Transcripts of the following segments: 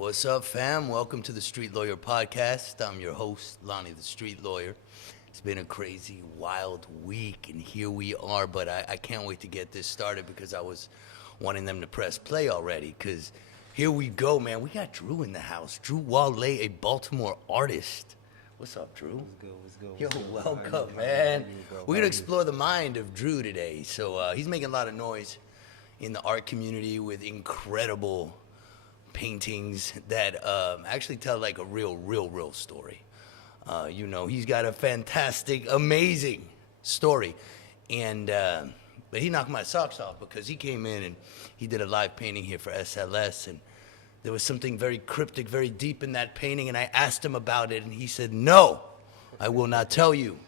What's up, fam? Welcome to the Street Lawyer Podcast. I'm your host, Lonnie the Street Lawyer. It's been a crazy, wild week, and here we are, but I can't wait to get this started because I was wanting them to press play already, because here we go, man. We got Drew in the house. Druewole, a Baltimore artist. What's up, Drew? What's good? Yo, welcome, How man. you, bro? We're going to explore the mind of Drew today. So he's making a lot of noise in the art community with incredible paintings that actually tell like a real story. He's got a fantastic, amazing story. And but he knocked my socks off because he came in and he did a live painting here for SLS, and there was something very cryptic, very deep in that painting, and I asked him about it, and he said, "No, I will not tell you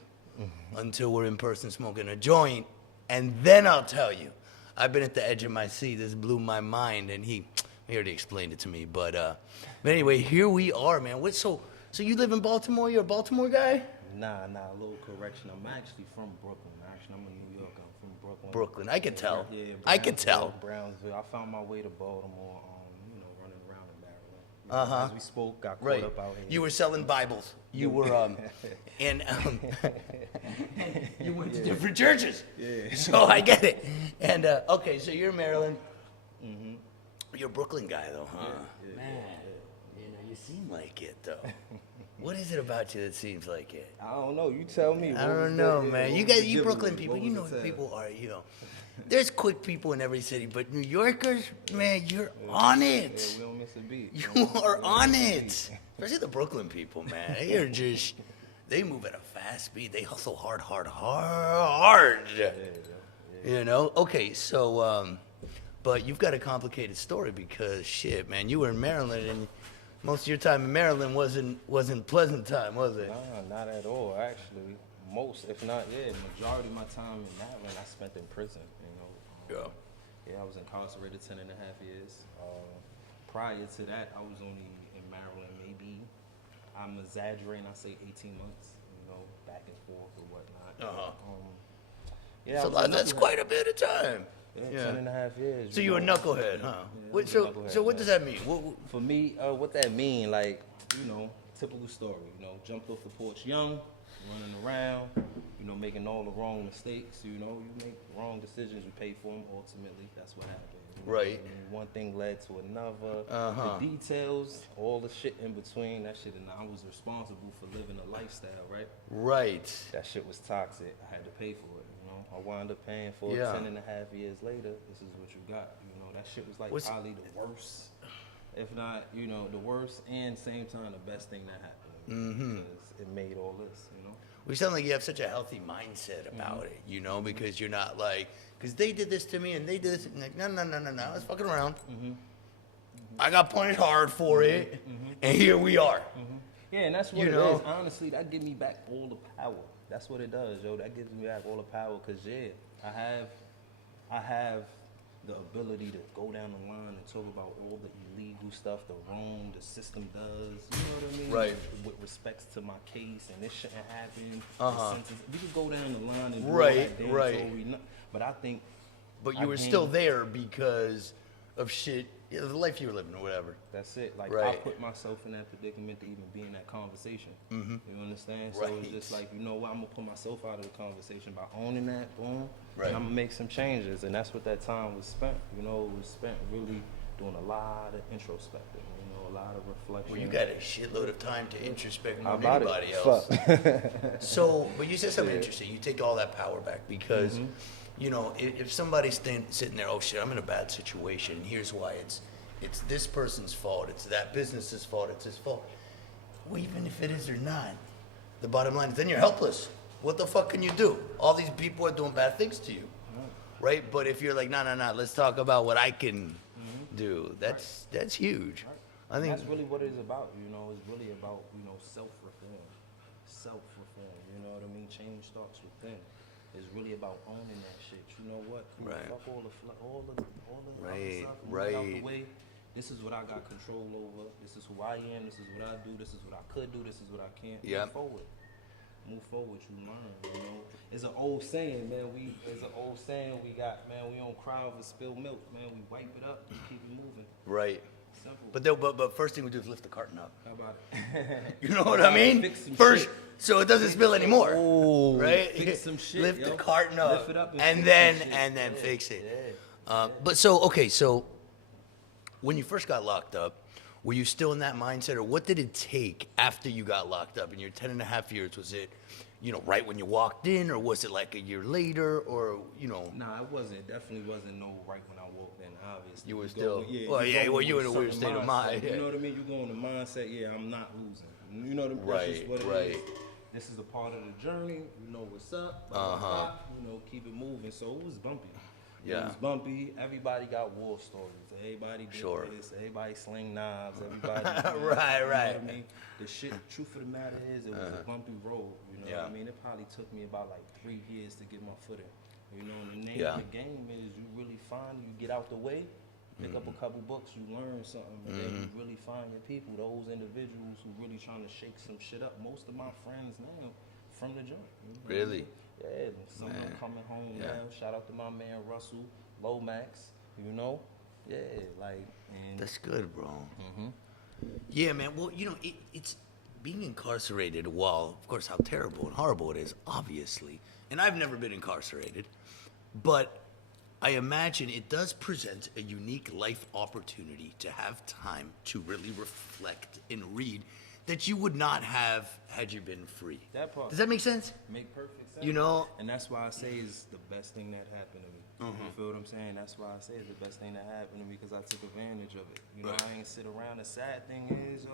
until we're in person smoking a joint, and then I'll tell you." I've been at the edge of my seat. This blew my mind, and he already explained it to me. But anyway, here we are, man. So you live in Baltimore? You're a Baltimore guy? Nah, a little correction. I'm actually from Brooklyn. Actually, I'm in New York. I'm from Brooklyn. Brooklyn, I could tell. Yeah, I could tell. Brownsville. I found my way to Baltimore, running around in Maryland. Uh-huh. As we spoke, got caught Right. up out here. You were selling Bibles. You were, and you went to different churches. Yeah. So I get it. And, okay, so you're in Maryland. Mm-hmm. You're a Brooklyn guy, though, huh? Yeah. Man, you seem like it, though. What is it about you that seems like it? I don't know. You tell me. I don't know, man. You Brooklyn people, you know what people are, There's quick people in every city, but New Yorkers, man, you're on it. Yeah, we don't miss a beat. You are on it. Especially the Brooklyn people, man. They move at a fast speed. They hustle hard. Yeah. Okay, so, but you've got a complicated story because, shit, man, you were in Maryland, and most of your time in Maryland wasn't pleasant time, was it? Nah, not at all. Actually, most, if not, majority of my time in Maryland, I spent in prison. Yeah, I was incarcerated 10 and a half years. Prior to that, I was only in Maryland, maybe, I'm exaggerating, I say 18 months, back and forth or whatnot. So that's quite a bit of time. Yeah, 10 and a half years. So you were a knucklehead, huh? So what does that mean? For me, what that mean, like, typical story, jumped off the porch young, running around, making all the wrong mistakes, you make wrong decisions, you pay for them, ultimately, that's what happened. Right. One thing led to another. The details, all the shit in between, that shit, and I was responsible for living a lifestyle, right? Right. That shit was toxic. I had to pay for it, I wound up paying for it 10 and a half years later. This is what you got, that shit was like probably the worst, if not, the worst and same time the best thing that happened. Because it made all this, We sound like you have such a healthy mindset about it, because you're not like, because they did this to me and they did this, and like, no, let's fucking around. I got punished hard for it, and here we are. Yeah, and that's what it is. Honestly, that gives me back all the power. That's what it does, yo. That gives me back all the power, because, I have the ability to go down the line and talk about all the illegal stuff, the wrong the system does, you know what I mean? Right. With respects to my case, and this shouldn't happen. We could go down the line and do all Right. that story, but I think... But you were still there because of shit, the life you were living or whatever. That's it. Like, right. I put myself in that predicament to even be in that conversation. You understand? So it's just like, I'm going to put myself out of the conversation by owning that, boom, and I'm going to make some changes. And that's what that time was spent. It was spent really doing a lot of introspecting, a lot of reflection. Well, you got a shitload of time to introspect more than about anybody it? else. Fuck. So, but you said something interesting. You take all that power back because, if somebody's sitting there, oh shit, I'm in a bad situation. Here's why. It's this person's fault. It's that business's fault. It's his fault. Well, even if it is or not, the bottom line is then you're helpless. What the fuck can you do? All these people are doing bad things to you, right? But if you're like, no, let's talk about what I can do. That's huge. Right. I think that's really what it's about. It's really about self-reform. Self-reform. You know what I mean? Change starts within. It's really about owning that shit. You know what? Right. Fuck all the other stuff. Right. Out the way. This is what I got control over. This is who I am. This is what I do. This is what I could do. This is what I can't. Yep. Move forward. You learn. It's an old saying, man. We got, man. We don't cry over spilled milk, man. We wipe it up and keep it moving. Right. Simple. But first thing we do is lift the carton up. How about it? You know what I mean? Fix some First, shit. so it doesn't spill anymore. Oh, right? fix some shit, Lift yo. the carton up, Lift it up and fix then some shit. Yeah, fix it. yeah. But so when you first got locked up, were you still in that mindset, or what did it take after you got locked up in your 10 and a half years? Was it, right when you walked in, or was it like a year later, or Nah, it wasn't. It definitely wasn't no right when I walked in. Obviously, You were go still- with- well, yeah, go well, you with were in a weird certain state of mind, mindset. yeah. You know what I mean? You go in the mindset, yeah, I'm not losing. You know what I mean? Right, That's just what it right. is. This is a part of the journey. You know what's up. Blah, blah, blah. Keep it moving. So it was bumpy. Yeah. It was bumpy. Everybody got war stories. Everybody did Sure. this. Everybody sling knives. Everybody. Right, You know right. what I mean? The truth of the matter is, it was a bumpy road. You know what I mean? It probably took me about like 3 years to get my footing. And the name of the game is you really find, you get out the way, pick up a couple books, you learn something, and then you really find your people, those individuals who really trying to shake some shit up. Most of my friends now from the joint. Really? Yeah, some of them coming home now. Shout out to my man Russell, Lomax, Yeah, and That's good, bro. Yeah, man. Well, it's being incarcerated. While, of course, how terrible and horrible it is, obviously. And I've never been incarcerated, but I imagine it does present a unique life opportunity to have time to really reflect and read that you would not have had you been free. That part. Does that make sense? make perfect sense. And that's why I say it's the best thing that happened to me. You feel what I'm saying? That's why I say it's the best thing that happened to me, because I took advantage of it. I ain't sit around. The sad thing is,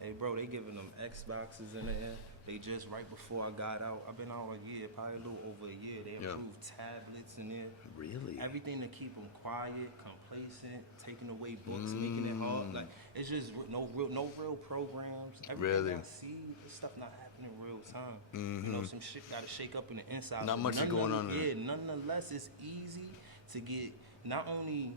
hey, bro, they giving them Xboxes in there. They just right before I got out. I've been out a year, probably a little over a year. They approved tablets in there. Really? Everything to keep them quiet, complacent, taking away books, making it hard. Like, it's just no real programs. Everything I see, this stuff not happening in real time. Some shit got to shake up in the inside. Not much is going on there. Yeah, nonetheless, it's easy to get, not only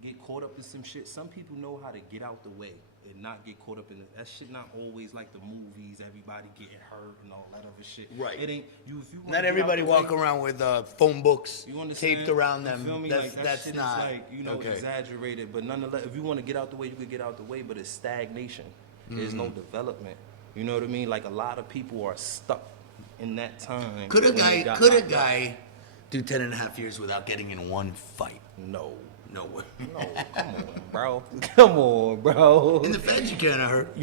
get caught up in some shit. Some people know how to get out the way and not get caught up in it. That shit not always like the movies, everybody getting hurt and all that other shit. Right. It ain't you if you wanna Not get everybody out the walk way, around with phone books you understand? taped around You them. feel me? That's, Like, that that's shit not is like, okay. exaggerated, but nonetheless, if you want to get out the way, you could get out the way, but it's stagnation. There's no development. You know what I mean? Like, a lot of people are stuck in that time. Could a when they got guy locked up. do 10 and a half years without getting in one fight? No. No way. No, come on, bro. Come on, bro. In the feds, you can't hurt.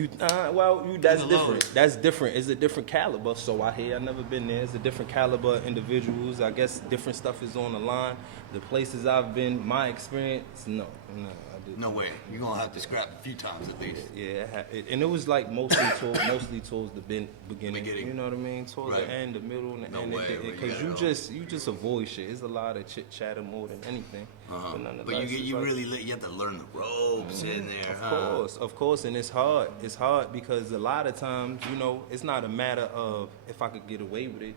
That's different. That's different. It's a different caliber. So I hear I've never been there. It's a different caliber of individuals. I guess different stuff is on the line. The places I've been, my experience, no, I didn't. No way. You're gonna have to scrap a few times at least. Yeah, and it was like mostly towards the beginning. You know what I mean? Towards Right. the end, the middle, and the No end. way, Because you you just avoid shit. It's a lot of chit chatter more than anything. But you have to learn the ropes in there. Of course, and it's hard. It's hard because a lot of times, it's not a matter of if I could get away with it.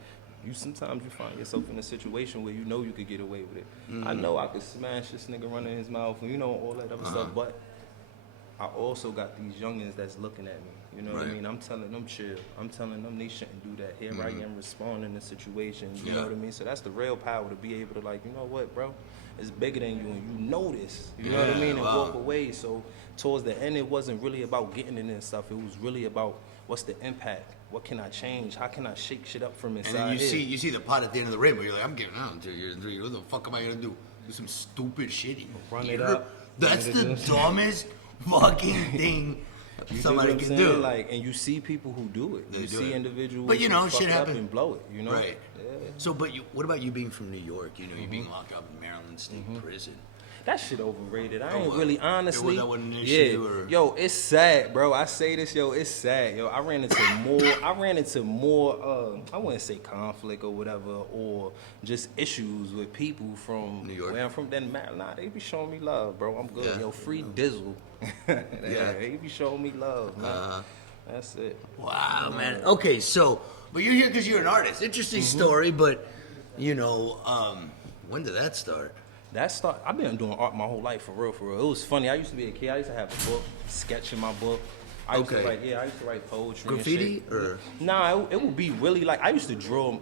Sometimes you find yourself in a situation where you could get away with it. I know I could smash this nigga running his mouth and all that other stuff, but I also got these youngins that's looking at me. You know what I mean? I'm telling them chill. I'm telling them they shouldn't do that. Here I am responding to situations. You know what I mean? So that's the real power, to be able to, like, you know what, bro? It's bigger than you, and you know this. You know what I mean? And walk away. So towards the end, it wasn't really about getting in and stuff. It was really about what's the impact. What can I change? How can I shake shit up from inside? And then you see the pot at the end of the rainbow. You're like, I'm getting out in 2 years, 3 years. What the fuck am I gonna do? Do some stupid shit? Run it up. That's the dumbest fucking thing somebody can do. Like, and you see people who do it. You see individuals, but who shit fuck up happens and blow it. Right. Yeah. So, what about you being from New York? You being locked up in Maryland State Prison. That shit overrated. I ain't really, honestly. That wasn't an issue, or? Yo, it's sad, bro. I say this, it's sad. Yo, I ran into more, I wouldn't say conflict or whatever, or just issues with people from New York. where I'm from. Nah, they be showing me love, bro. I'm good. Yeah. Yo, free Dizzle. They be showing me love, man. That's it. Wow, man. Okay, so, but you're here because you're an artist. Interesting story, but, when did that start? I've been doing art my whole life, for real. It was funny. I used to be a kid. I used to have a book, sketch in my book. I used to write poetry. Graffiti and shit. or Nah, it would be really like I used to draw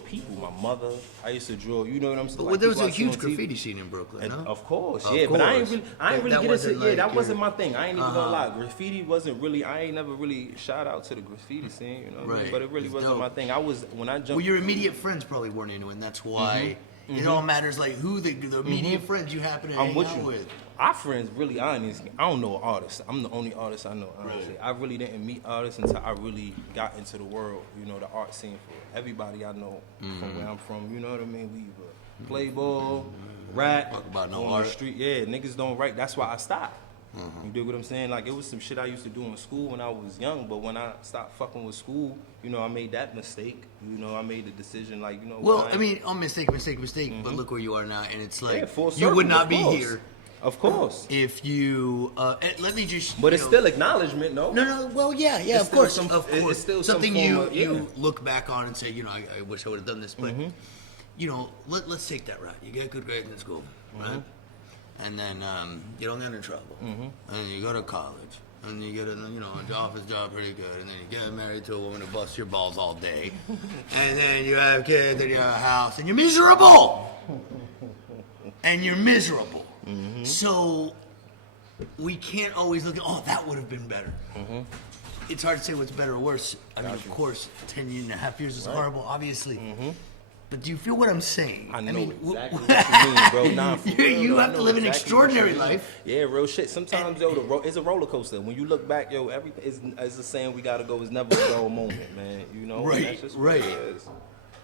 people. My mother. I used to draw. You know what I'm saying? But like, there was a people I seen huge on TV. graffiti scene in Brooklyn, no? Of course, Of yeah. But I ain't course. really That get wasn't into. like That your- wasn't my thing. I ain't even gonna lie. Graffiti wasn't really. I ain't never really shout out to the graffiti scene. You know what I mean? Right. But it really It's wasn't dope. my thing. I was when I jumped. Well, your immediate friends probably weren't into it, and that's why it all matters. Like who the immediate friends you happen to hang with out you. with. Our friends really honestly, I don't know an artist. I'm the only artist I know, honestly. I really didn't meet artists until I really got into the world, you know, the art scene for everybody I know from where I'm from, you know what I mean? We either play ball, rap, Talk about no on art. the street. Yeah, niggas don't write. That's why I stopped. You dig what I'm saying? Like, it was some shit I used to do in school when I was young, but when I stopped fucking with school, you know, I made that mistake. You know, I made the decision, like, you know. Well, I mean, mistake. But look where you are now, and it's like full you would circle, not of be course. here Of course. if you. Let me just. But you it's know, still acknowledgement, no? No. Well, yeah, It's of still course, some- of it's course. still some Something form of- you look back on and say, you know, I wish I would have done this, but you know, let's take that route. You get good grades in school, right? And then you don't get in trouble, and then you go to college, and you get a an office job pretty good, and then you get married to a woman who busts your balls all day, and then you have kids, and you have a house, and you're miserable, So we can't always look at, that would have been better. It's hard to say what's better or worse. I mean, of course, 10.5 years is horrible, obviously. But do you feel what I'm saying? I know mean, exactly what you mean, bro. Nah, for real, you though, I have to know live an exactly extraordinary what you mean. life. Yeah, real shit. Sometimes, it's a roller coaster. When you look back, everything is, as the saying we gotta go is never a dull moment, man. You know, Right, And that's just what it right. is.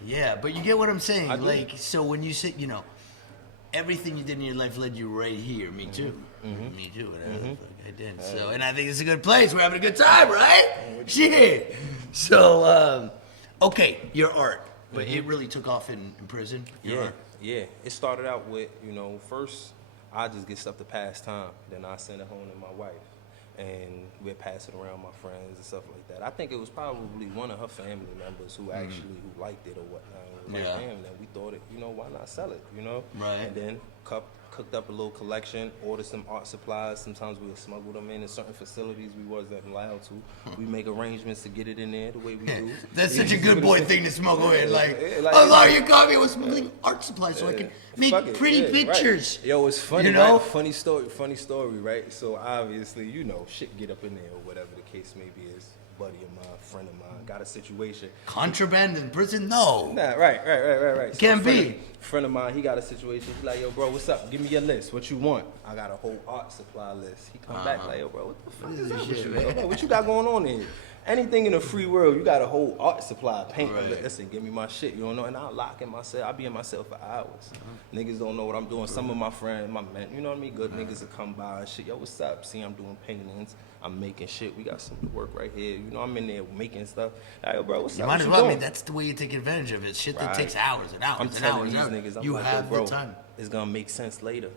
Yeah, but you get what I'm saying. I do. Like, so when you say, everything you did in your life led you right here. Me too. Me too. Whatever the fuck I did. So, and I think it's a good place. We're having a good time, right? Shit. So, okay, your art. But it really took off in prison. Your art. Yeah. It started out with, first I just get stuff to pass time. Then I send it home to my wife. And we'd pass it around my friends and stuff like that. I think it was probably one of her family members who actually who liked it or whatnot. It was like, damn, then we thought it, why not sell it, Right. And then cooked up a little collection, ordered some art supplies. Sometimes we would smuggle them in certain facilities we wasn't allowed to. We make arrangements to get it in there the way we do. That's such a good boy thing to smuggle in. Like, like- oh, Lord, you caught me with smuggling art supplies so I can make Fuck it, pretty yeah, right. pictures. Yo, it's funny, You know? right? Funny story, right? So obviously, shit get up in there or whatever the case may be. Is buddy of mine, friend of mine, got a situation. Contraband in prison? No. Nah, right. So Can't be. Friend of mine, he got a situation. He's like, yo, bro, what's up? Give me your list. What you want? I got a whole art supply list. He come back like, yo, bro, what the fuck is up with you? Yo, what you got going on here? Anything in the free world, you got a whole art supply, paint. Right. Like, listen, give me my shit. You don't know, and I'll lock in myself. I'll be in myself for hours. Niggas don't know what I'm doing. Some of my friends, my men, you know what I mean? Good niggas will come by and shit. Yo, what's up? See, I'm doing paintings. I'm making shit. We got some work right here. I'm in there making stuff. Like, yo, bro, what's You up? might What as you well. I doing? mean, that's the way you take advantage of it. Shit that Right. takes hours and hours I'm and telling hours. these and hours. niggas, I'm You like, have yo, bro, the time. it's gonna make sense later.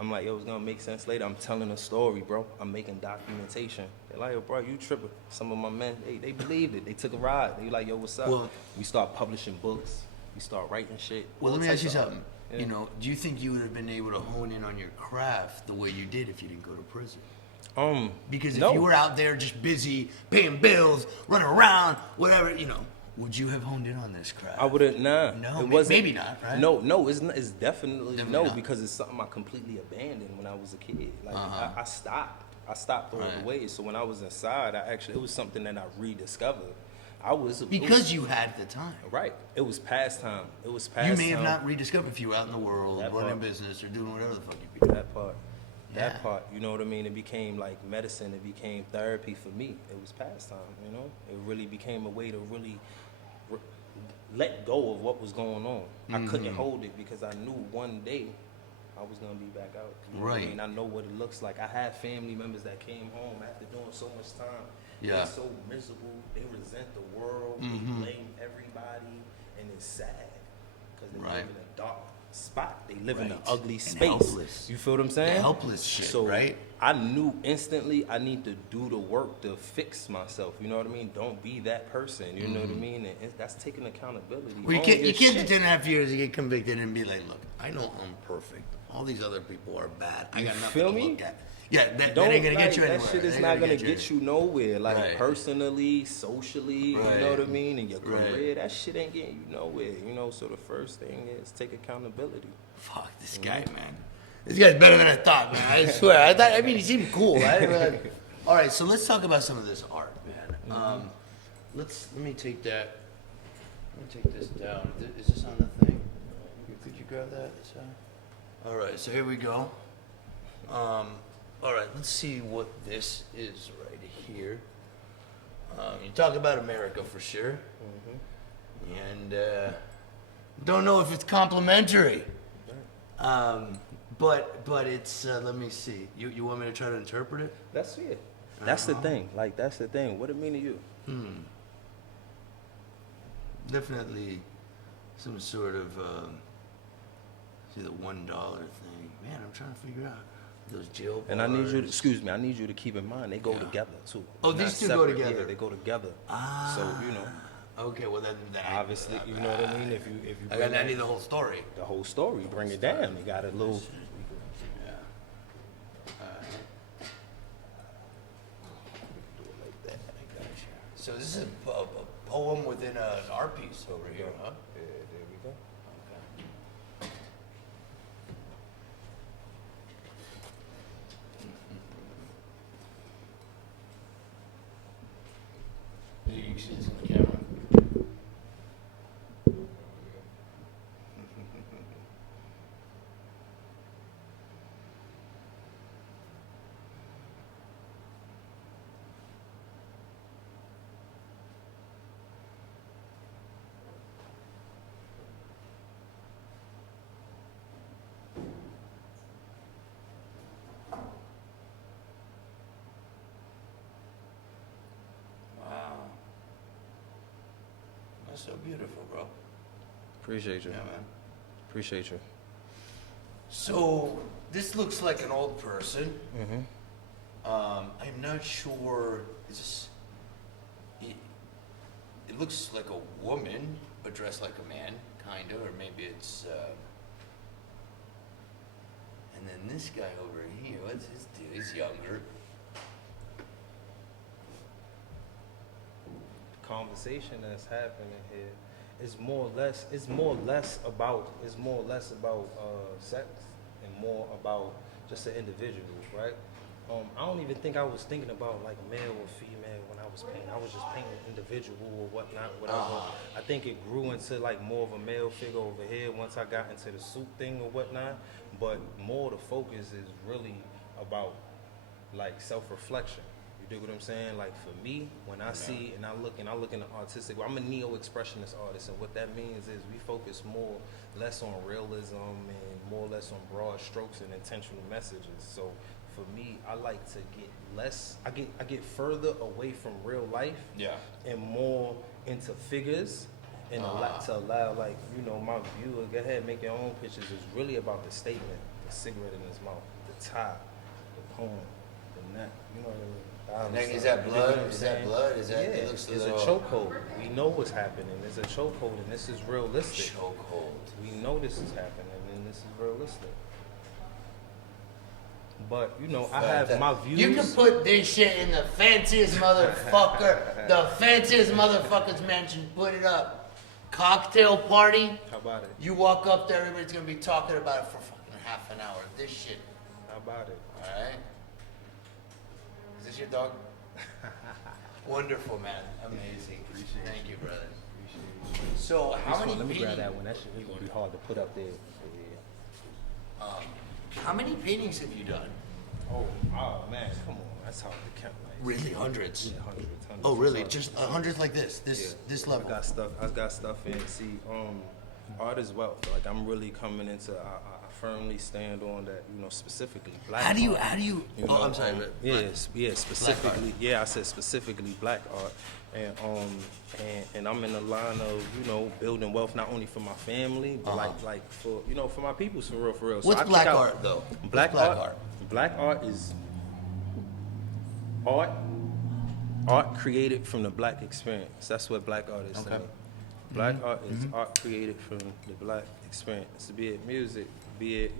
I'm like, yo, it's gonna make sense later. I'm telling a story, bro. I'm making documentation. They're like, yo, bro, you tripping. Some of my men, they believed it. They took a ride. They like, yo, what's up? Well- we start publishing books. We start writing shit. Well, all let me ask you types of something. art. Yeah. Do you think you would have been able to hone in on your craft the way you did if you didn't go to prison? Because if no. you were out there just busy paying bills, running around, whatever, would you have honed in on this craft? I wouldn't. Nah. No, it wasn't. maybe not, right? No. It's not, it's definitely no not. because it's something I completely abandoned when I was a kid. Like I stopped. I stopped all Right. the way. So when I was inside, it was something that I rediscovered. Because you had the time. Right. It was pastime. It was pastime. You may have not rediscovered if you were out in the world, That running part. business or doing whatever the fuck you be doing. That part. Yeah. That part. You know what I mean? It became like medicine. It became therapy for me. It was pastime. It really became a way to really let go of what was going on. I couldn't hold it because I knew one day I was gonna be back out. You know what Right. I mean? I know what it looks like. I had family members that came home after doing so much time. Yeah. They're so miserable. They resent the world. They blame everybody, and it's sad because they Right. live in a dark spot. They live in an Right. ugly And space. helpless. You feel what I'm saying? Helpless shit, So right? I knew instantly I need to do the work to fix myself. You know what I mean? Don't be that person. You know what I mean? And that's taking accountability. Well, you Own can't your do shit. 10.5 years to get convicted and be like, look, I know I'm perfect. All these other people are bad. I got nothing feel to me? look at. Yeah, that Don't, ain't gonna get you that anywhere. shit is not gonna get you nowhere. Like Right. personally, socially, you know what I mean, in your Right. career, that shit ain't getting you nowhere. You know, so the first thing is take accountability. Fuck this guy, man. This guy's better than I thought, man. I swear. I mean, he seemed cool. All right, so let's talk about some of this art, man. Let me take that. Let me take this down. Is this on the thing? Could you grab that? All right, so here we go. All right, let's see what this is right here. You talk about America for sure. And don't know if it's complimentary. But it's, let me see. You want me to try to interpret it? That's it. That's the thing. Like, that's the thing. What it mean to you? Definitely some sort of, see the $1 thing. Man, I'm trying to figure out those jail bars. And I need you to, excuse me, I need you to keep in mind, they go together too. Oh, They're these not two go separate. together. Yeah, they go together. So, you know. Okay, well then Obviously, you know what I mean? If you I need the whole story. the whole story, bring it down. They got a little. Yeah. So this is a poem within an art piece over here, huh? Yeah, there we go. Okay. You can see this on the camera. That's so beautiful, bro. Appreciate you. Yeah, man. Appreciate you. So this looks like an old person. Mm-hmm. I'm not sure. Is this? It looks like a woman, but dressed like a man, kind of, or maybe it's. And then this guy over here. What's his deal? He's younger. Conversation that's happening here is more or less about sex and more about just an individual, right? I don't even think I was thinking about like male or female when I was painting. I was just painting individual or whatnot, whatever. I think it grew into like more of a male figure over here once I got into the suit thing or whatnot. But more the focus is really about like self-reflection. You dig what I'm saying? Like for me, when I see and I look in the artistic, I'm a neo-expressionist artist, and what that means is we focus less on realism and more or less on broad strokes and intentional messages. So for me, I like to get less. I get further away from real life, and more into figures, and to allow like my viewer go ahead make your own pictures. Is really about the statement, the cigarette in his mouth, the tie, the poem, the neck. You know what I mean? Is that blood? Is that blood? Is that? Yeah, It looks it's a chokehold. We know what's happening. It's a chokehold, and this is realistic. Chokehold. We know this is happening, and this is realistic. But I have my views. You can put this shit in the fanciest motherfucker, the fanciest motherfucker's mansion. Put it up. Cocktail party. How about it? You walk up there, everybody's gonna be talking about it for fucking half an hour. This shit. How about it? All right. Is this your dog? Wonderful, man. Amazing. Thank you, brother. So how many? Let me grab that one. That shit is gonna be hard to put up there. How many paintings have you done? Oh man, come on. That's hard to count. Like, Really, hundreds. yeah, hundreds. Oh, really? Just hundreds like this? This level? I got stuff in. See, art is wealth. Like I'm really coming into. I firmly stand on that. Specifically black. How do you? I'm sorry. Specifically. Yeah, I said specifically black art, and I'm in the line of building wealth not only for my family but like for for my peoples for real. So What's black art though? Black art. Black art is art created from the black experience. That's what black art is to me. Black art is art created from the black experience. Be it music, be it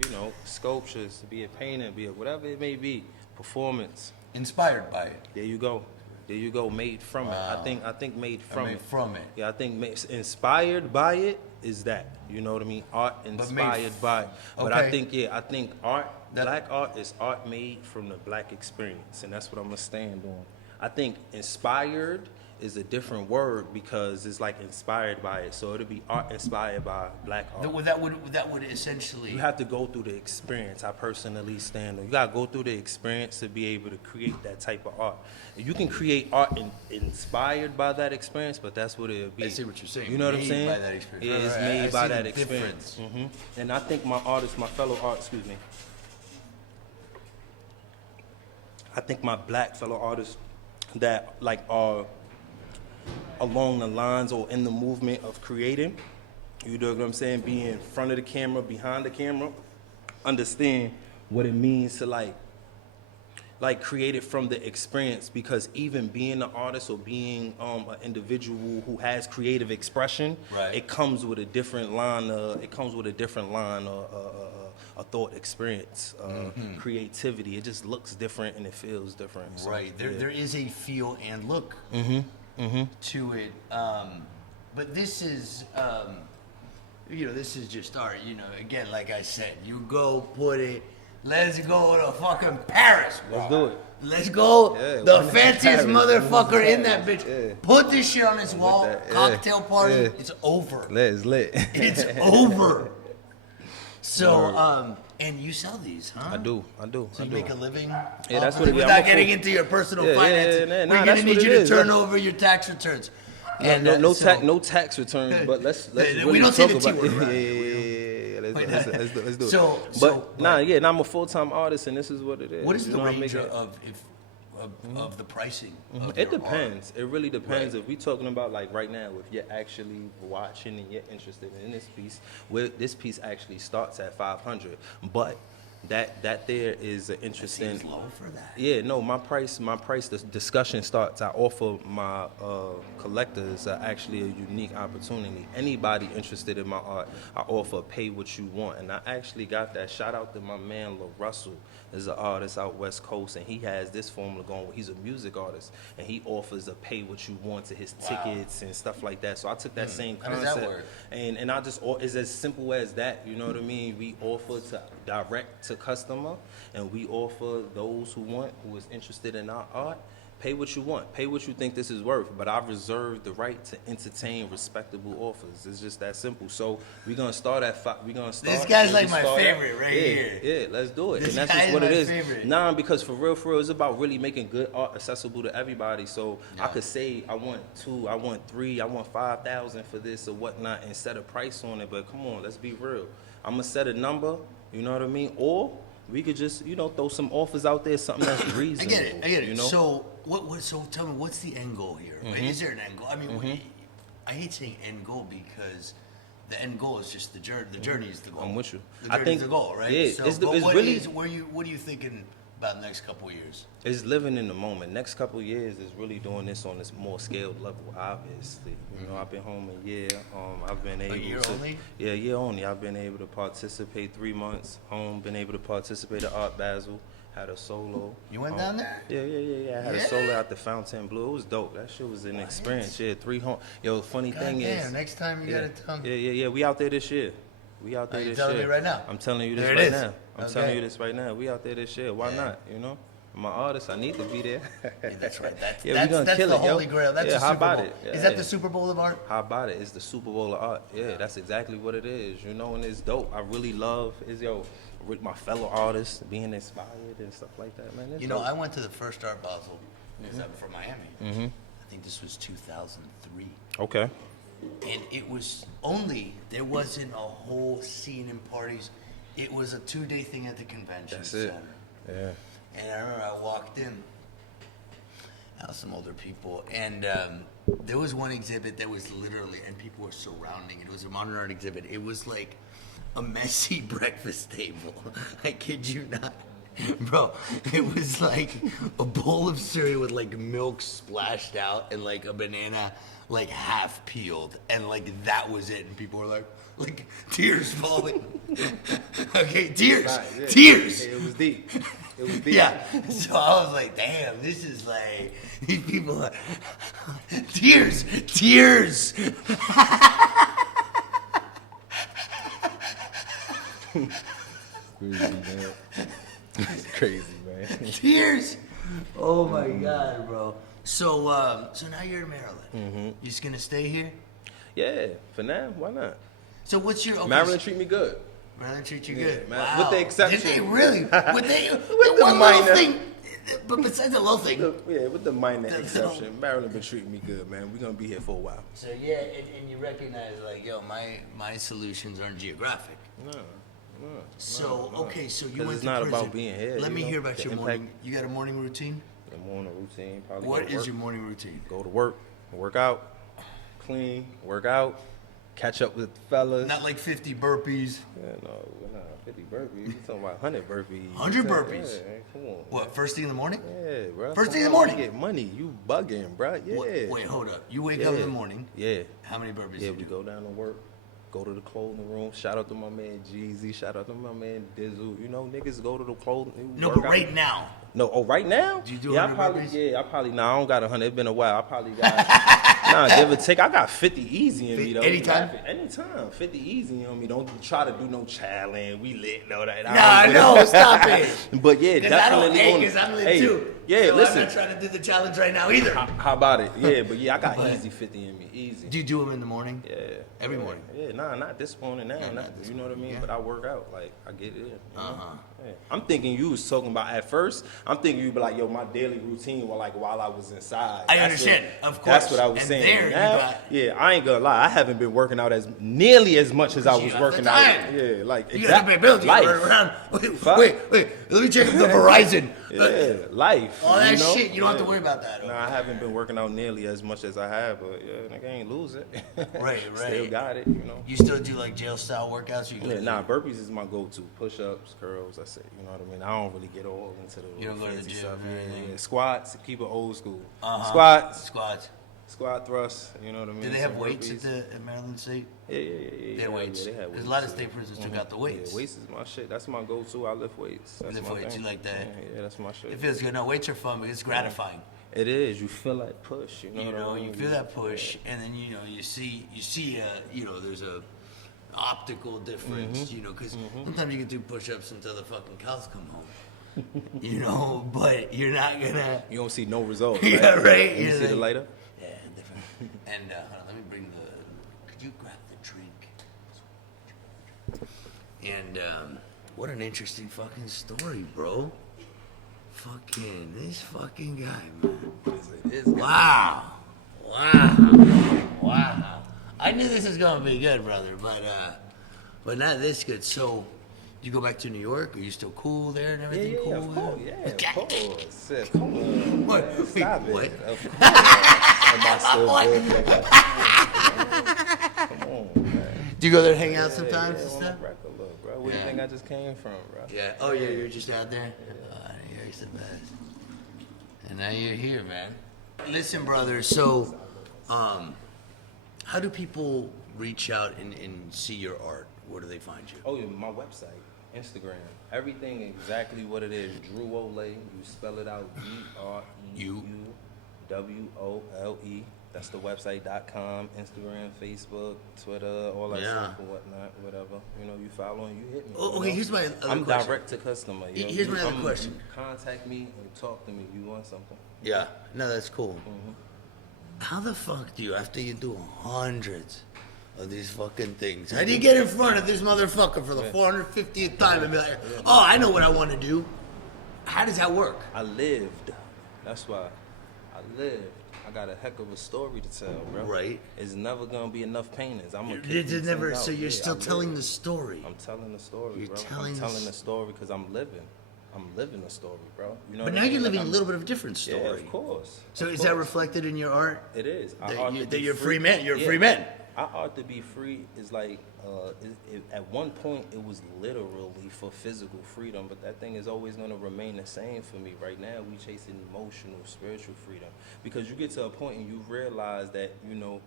sculptures, be it painting, be it whatever it may be. Performance. Inspired by it. There you go. There you go. Made from Wow. it. I think made from Made it. from it. Yeah, I think inspired by it is that. You know what I mean? Art inspired by it. But I Okay. think art, black art is art made from the black experience, and that's what I'm gonna stand on. I think inspired is a different word because it's like inspired by it. So it'll be art inspired by black art. That would essentially. You have to go through the experience. I personally stand on. You gotta go through the experience to be able to create that type of art. You can create art inspired by that experience, but that's what it'll be. I see what you're saying. You know what I'm Made saying? by that experience. Yeah, it's Right, made I by see that the experience. difference. And I think my artists, my fellow artists, I think my black fellow artists that like are along the lines or in the movement of creating, you know what I'm saying, being in front of the camera, behind the camera, understand what it means to like create it from the experience, because even being an artist or being an individual who has creative expression, right. it comes with a different line of a thought experience, creativity. It just looks different and it feels different. So, Right. There is a feel and look to it. But this is, this is just art. Again, like I said, you go put it. Let's go to fucking Paris. Let's do it. Let's go. Yeah, The why not fanciest Paris? motherfucker in that bitch. Yeah. Put this shit on his wall. that, yeah. Cocktail party. Yeah. It's over. It's lit. It's over. So, and you sell these, huh? I do. So you make a living? Yeah, that's what it is. Without I'm a getting fool. into your personal Yeah, finances, yeah, we're nah, gonna that's need what you it to is. turn over your tax returns. No tax returns, but let's we really don't say talk the about T word around yeah, here. let's do it. So, I'm a full-time artist, and this is what it is. What is the I'm range making- of the pricing? Of It your depends. It really depends. Right. If we're talking about like right now, if you're actually watching and you're interested in this piece, this piece actually starts at 500, but that there is an art? interesting. Seems low for that. Yeah, no, my price, the discussion starts. I offer my collectors actually a unique opportunity. Anybody interested in my art, I offer pay what you want. And I actually got that. Shout out to my man, La Russell, is an artist out West Coast, and he has this formula going. He's a music artist, and he offers a pay what you want to his tickets and stuff like that. So I took that same How concept. does that work? And I just, it's as simple as that, you know what I mean? We offer to direct to customer, and we offer those who is interested in our art, pay what you want, pay what you think this is worth, but I reserve the right to entertain respectable offers. It's just that simple. So we're gonna start at This guy's like my favorite right here. Yeah, let's do it. This And that's guy just is what it my is. favorite. Nah, because for real, it's about really making good art accessible to everybody. So I Yeah. could say I want 2, I want 3, I want 5,000 for this or whatnot, and set a price on it. But come on, let's be real. I'm gonna set a number, you know what I mean? Or we could just, throw some offers out there, something that's reasonable. I get it. You know? So so tell me, what's the end goal here? Is there an end goal? I mean, I hate saying end goal because the end goal is just the journey. The journey is the goal. I'm with you. The I journey think is the goal, right? yeah, So, it's but what really- are you thinking about the next couple of years? It's living in the moment. Next couple of years is really doing this on this more scaled level, obviously. I've been home a year. I've been able year to... only? Yeah, a year only. I've been able to participate 3 months home, been able to participate at Art Basel, had a solo. You went down there? Yeah. I had a Yeah? solo at the Fountain Blue. It was dope. That shit was an experience. Yeah, 3 home. Yo, funny thing Damn, is... next time you gotta tell me. Yeah. We out there this year. We out there you this telling year. me right now? I'm telling you this There it right is. now. I'm Okay. telling you this right now. We out there this year. Why Yeah. not? I'm an artist. I need to be there. Yeah, that's right. Yeah, we That's gonna kill the it, yo. holy grail. That's Yeah, the how Super about Bowl. it? Is Yeah. that the Super Bowl of art? How about it? It's the Super Bowl of art. Yeah, that's exactly what it is. And it's dope. I really love with my fellow artists being inspired and stuff like that, man. It's dope. I went to the first Art Basel because I'm from Miami. I think this was 2003. Okay. And it was there wasn't a whole scene and parties. It was a 2-day thing at the convention That's it. center. Yeah. And I remember I walked in. I was some older people, and there was one exhibit that was literally, and people were surrounding it. It was a modern art exhibit. It was like a messy breakfast table. I kid you not. Bro, it was like a bowl of cereal with like milk splashed out and like a banana like half peeled, and like that was it. And people were like tears falling. Okay, tears, Right, yeah. tears. Yeah, it was deep. It was deep. Yeah. So I was like, damn, this is like these people are tears, tears. Crazy, man. It's crazy, man. Tears. Oh my God, bro. So so now you're in Maryland. Mm-hmm. You just gonna stay here? Yeah, for now, why not? So what's your Maryland treat me good. Maryland treat you Yeah, good? man. Wow. With the exception. Did they really? With the one minor. little thing. But besides the little thing. Yeah, with the minor The exception, little- Maryland been treating me good, man. We're gonna be here for a while. So yeah, and you recognize like, yo, my solutions aren't geographic. No. So okay, so you 'Cause went it's to not prison. about being here, Let you me know, hear about the your impact. morning. You got a morning routine? The morning routine, probably What go to is work, your morning routine? go to work out, clean, work out, catch up with fellas. Not like 50 burpees. Yeah, no, we're not 50 burpees. You talking about 100 burpees. 100 burpees? Yeah, come on. What, first thing in the morning? Yeah, bro. First thing in the Come on, morning? You get money. You bugging, bro. Yeah. Wait, hold up. You wake up in the morning. Yeah. How many burpees Yeah, you we do? go down to work, go to the clothing room. Shout out to my man Jeezy. Shout out to my man Dizzle. You know, niggas go to the clothing. No, work but out. right now. No, oh, right now? Do you do yeah, 100 burpees? I probably, nah, I don't got 100. It's been a while. I probably got, nah, give or take. I got 50 easy in me, though. Anytime? Anytime. 50 easy on me. Don't try to do no challenge. We lit, no, that. Nah, no, stop it. But yeah, Because I don't, definitely. because I'm lit hey, too. Yeah, so listen. I'm not trying to do the challenge right now either. How about it? Yeah, but yeah, I got But- easy 50 in me. Easy. Do you do them in the morning? Yeah. Every Yeah. morning? Yeah, nah, not this morning now. Yeah, not, not this you know what I mean? morning, yeah. But I work out. Like, I get it in. Uh-huh. Yeah. I'm thinking you was talking about at first. I'm thinking you'd be like, yo, my daily routine was like while I was inside. I That's understand, what- of That's course. what I was And saying. there you Now, got- yeah, I ain't gonna lie. I haven't been working out as nearly as much as I You was got working the out. time. Yeah, like You gotta pay bills. You life. gotta run around. Wait, Fuck. wait. Let me check the Verizon. Yeah, life. All that you know? shit, you don't have to Yeah. worry about that. Nah, I haven't been working out nearly as much as I have, but yeah, nigga ain't lose it. Right. Still got it, you know. You still do like jail style workouts? Or you go Yeah, to nah, burpees is my go-to. Push-ups, curls, I say, you know what I mean? I don't really get all into the You don't go to the fancy gym stuff. or Yeah, anything? yeah. Squats, keep it old school. Uh-huh. Squats, squat thrusts, you know what I mean? Do they have Some weights burpees. at Maryland State? Yeah. They have weights. Yeah, they have There's weights. a lot of yeah. state prisons took out the weights. Yeah, weights is my shit. That's my go-to. I lift weights. That's Lift my weights, thing. you like that? Yeah, that's my shit. It feels good. No, weights are fun because it's gratifying. It is. You feel that push. You know, You what know, I mean? you feel that push, and then you see, there's a optical difference, Mm-hmm. because sometimes you can do push-ups until the fucking cows come home, but you're not gonna. You don't see no results. Right? Yeah, right. You You're see the like- lighter? Yeah, different. And hold on, let me bring could you grab the drink? And what an interesting fucking story, bro. Fucking this fucking guy, man. Wow. I knew this was gonna be good, brother, but not this good. So, you go back to New York? Are you still cool there and everything? Yeah, cool? of course. Yeah, Okay. of course. Yeah, come on. What? Man, stop What? it. Of course. Am I still good? Come on, man. Do you go there and hang out sometimes and on stuff? the record, look, bro. Where do you Yeah. think I just came from, bro? Yeah. Oh, yeah. You're just out there. You're the best. And now you're here, man. Listen, brother. So, how do people reach out and see your art? Where do they find you? Oh, yeah, my website, Instagram, everything exactly what it is. Druewole. You spell it out. DREUWOLE. That's the website.com, Instagram, Facebook, Twitter, all that Yeah. stuff and whatnot, whatever. You know, you follow and you hit me. Oh, you okay, know? here's my other I'm question. direct to customer. You know? Here's my other You question. contact me and talk to me. You want something? Yeah. No, that's cool. How the fuck do you, after you do hundreds of these fucking things, how do you get in front of this motherfucker for the 450th time and be like, oh, I know what I want to do? How does that work? I lived. That's why. I lived. I got a heck of a story to tell, bro. Right. It's never gonna be enough paintings. I'm gonna kick It's these never, things so out. you're Yeah, still I telling lived. the story. I'm telling the story, You're bro. telling I'm telling the the story because I'm living. I'm living the story, bro. You know But what now I mean? you're Like, living a I'm- little bit of a different story. Yeah, of course. So Of is that course. reflected in your art? It is. That you're a free man. You're a free man. Our art to be free is like, at one point it was literally for physical freedom, but that thing is always going to remain the same for me. Right now, we chasing emotional, spiritual freedom, because you get to a point and you realize that, you know,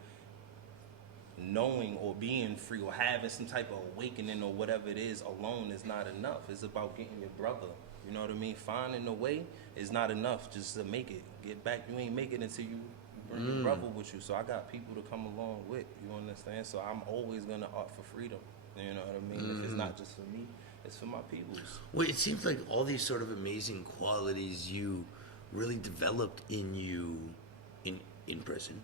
knowing or being free or having some type of awakening or whatever it is alone is not enough. It's about getting your brother. You know what I mean? Finding a way is not enough just to make it. Get back. You ain't make it until you bring your brother with you. So I got people to come along with. You understand? So I'm always gonna art for freedom. You know what I mean? If it's not just for me, it's for my peoples. Well, it seems like all these sort of amazing qualities you really developed in you in prison.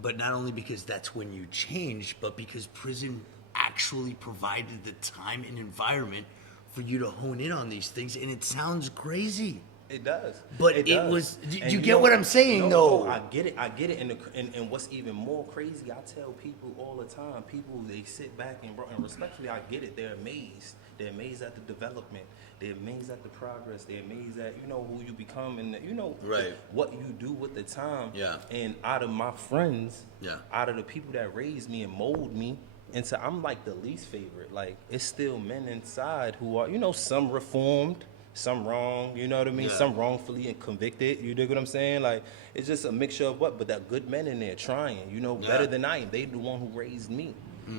But not only because that's when you changed, but because prison actually provided the time and environment for you to hone in on these things. And it sounds crazy. It does. But it it does. was. Do And you get what I'm saying, though? No, I get it. And what's even more crazy, I tell people all the time, people, they sit back and respectfully, I get it. They're amazed. They're amazed at the development. They're amazed at the progress. They're amazed at, you know, who you become and, you know, Right. what you do with the time. Yeah. And out of my friends, Yeah. out of the people that raised me and mold me, I'm like the least favorite. Like, it's still men inside who are, you know, some reformed, some wrong, you know what I mean? Yeah. Some wrongfully and convicted, you dig what I'm saying? Like, it's just a mixture of what? But that good men in there trying, you know, better than I am. They the one who raised me.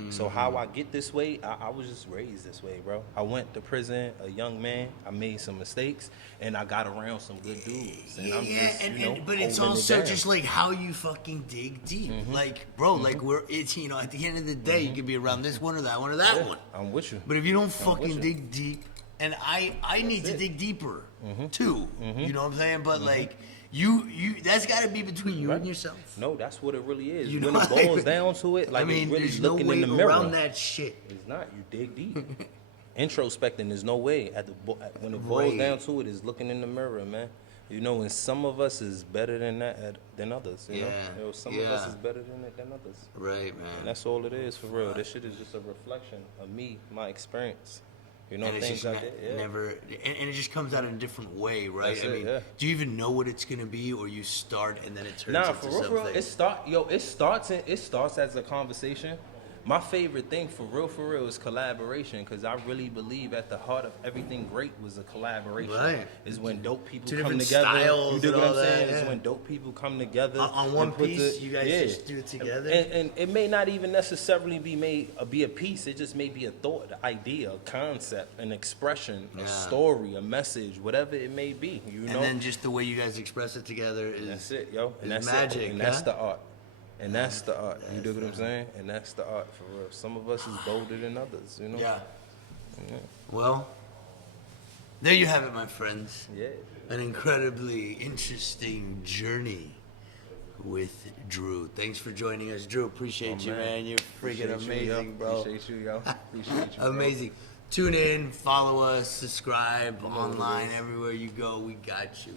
So how I get this way, I was just raised this way, bro. I went to prison, a young man. I made some mistakes, and I got around some good dudes. And I'm just, you know, but it's holding also down. just like how you fucking dig deep. Like, bro, like it's, you know, at the end of the day, you could be around this one or that one or that one. I'm with you. But if you don't with fucking you. dig deep, and I need to dig deeper too. You know what I'm saying? But like you that's got to be between you and yourself. No, that's what it really is. You When know, it boils down to it, like, I mean, it's really there's no looking way in the mirror. around that shit. It's not. You dig deep. Introspecting, there's no way. When it boils Right. down to it, is looking in the mirror, man. You know, and some of us is better than that than others. You know, some of us is better than others. Right, man. And that's all it is for real. This shit is just a reflection of me, my experience. You know, And it's things just I did. never, and it just comes out in a different way, right? That's I it, mean, yeah. do you even know what it's gonna be, or you start and then it turns Nah, into for something? real, it starts as a conversation. My favorite thing, for real, is collaboration, because I really believe at the heart of everything great was a collaboration. Right. Is when dope people Two come different together. styles You dig and what all I'm saying? that, It's yeah. when dope people come together On one and put piece, you guys just do it together? And it may not even necessarily be a piece. It just may be a thought, an idea, a concept, an expression, Yeah. a story, a message, whatever it may be. You know. And then just the way you guys express it together is That's it, yo. And is that's magic, it. And that's huh? the art. And that's the art. You That's dig what I'm saying? And that's the art for real. Some of us is bolder than others, you know? Yeah. Well, there you have it, my friends. Yeah. An incredibly interesting journey with Drew. Thanks for joining us, Drew. Appreciate you, man. You're freaking Appreciate you, amazing, yo. bro. Appreciate you, yo. Appreciate you, bro. Amazing. Tune in, follow us, subscribe online, everywhere you go. We got you.